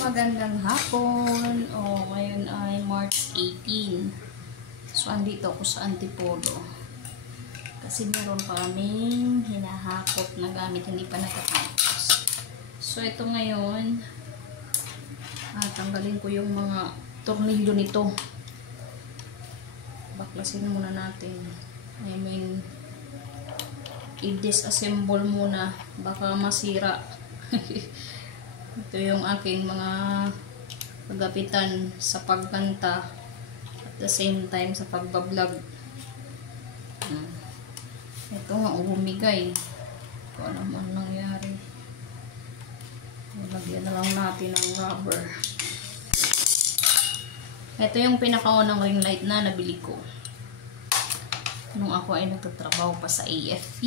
magandang hapon. Ngayon ay March 18. So, andito ako sa Antipolo. Kasi meron pa kaming hinahakot na gamit, hindi pa nakatapos. So, ito ngayon, tanggalin ko yung mga tornilyo nito. Baklasin muna natin. I-disassemble muna. Baka masira. Ito yung aking mga paggapitan sa pagkanta at the same time sa pagbablog. Ito nga, bumigay. Kung ano man nangyari. Lagyan na lang natin ng rubber. Ito yung pinakaunang ring light na nabili ko nung ako ay nagtatrabaho pa sa AFP.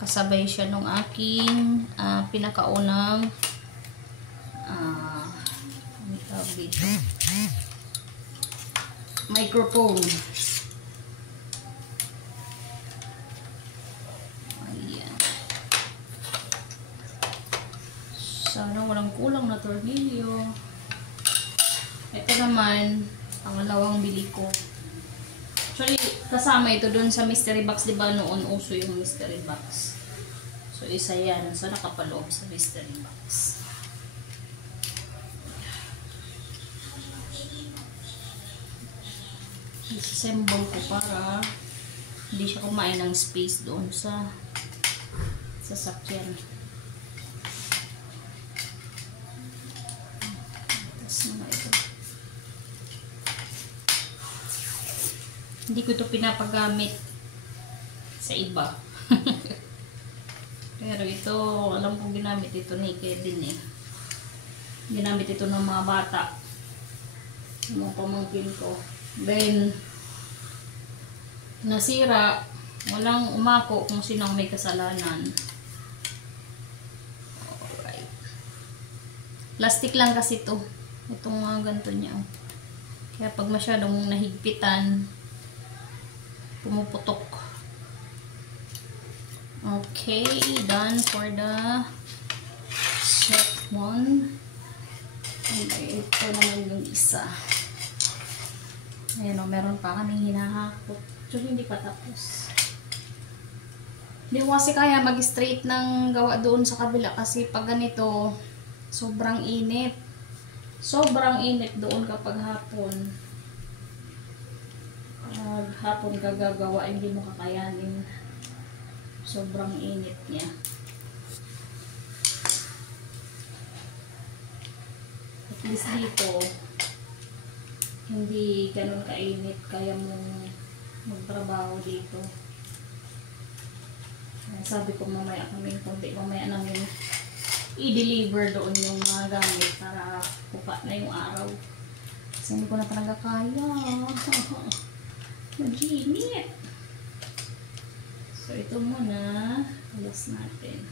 Kasabay siya nung aking pinakaunang microphone. Ayan. Sana walang kulang na tornilyo. Ito naman, pangalawang bili ko. Actually, kasama ito dun sa mystery box, diba noon uso yung mystery box. So, isa yan. So, nakapaloob sa mystery box. Disassemble ko para hindi siya kumain ng space doon sa sasakyan. Hindi ko ito pinapagamit sa iba. Pero ito, alam kong ginamit ito ni Kevin eh. Ginamit ito ng mga bata. Yung mga pamangkin ko. Then, nasira. Walang umako kung sino may kasalanan. Alright. Plastic lang kasi ito. Itong mga ganito niya. Kaya pag masyadong nahigpitan, pumuputok. Okay, done for the set 1. Okay, ito naman yung isa. Ayan o, meron pa kaming hinahakot. So, hindi pa tapos. Hindi ko kasi kaya mag-straight ng gawa doon sa kabila kasi pag ganito, sobrang init. Sobrang init doon kapag hapon. Hapon ka gagawa, hindi mo kakayanin. Sobrang init niya. At least dito, hindi ganun kainit. Kaya mong magtrabaho dito. Sabi ko mamaya kami konti, mamaya namin i-deliver doon yung mga gamit para kupa na yung araw. Kasi hindi ko na talaga kaya. Mag-init. So, ito muna. Alas natin.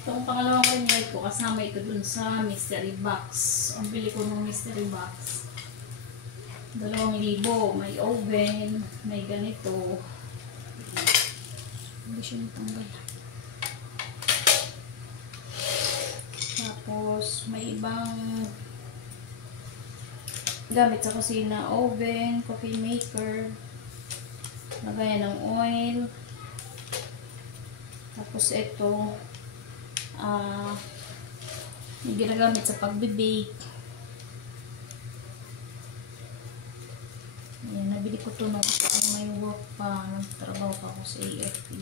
Itong pangalawang ring light ko, kasama ito dun sa mystery box. Ang bili ko ng mystery box. 2,000. May oven. May ganito. Hindi siya natanggal. Tapos, may ibang gamit sa kusina. Oven, coffee maker. Lagayan ng oil. Tapos, ito. Yung ginagamit sa pagbe-bake. Ayan, nabili ko ito nung may work pa, nagtrabaho pa ako sa AFP.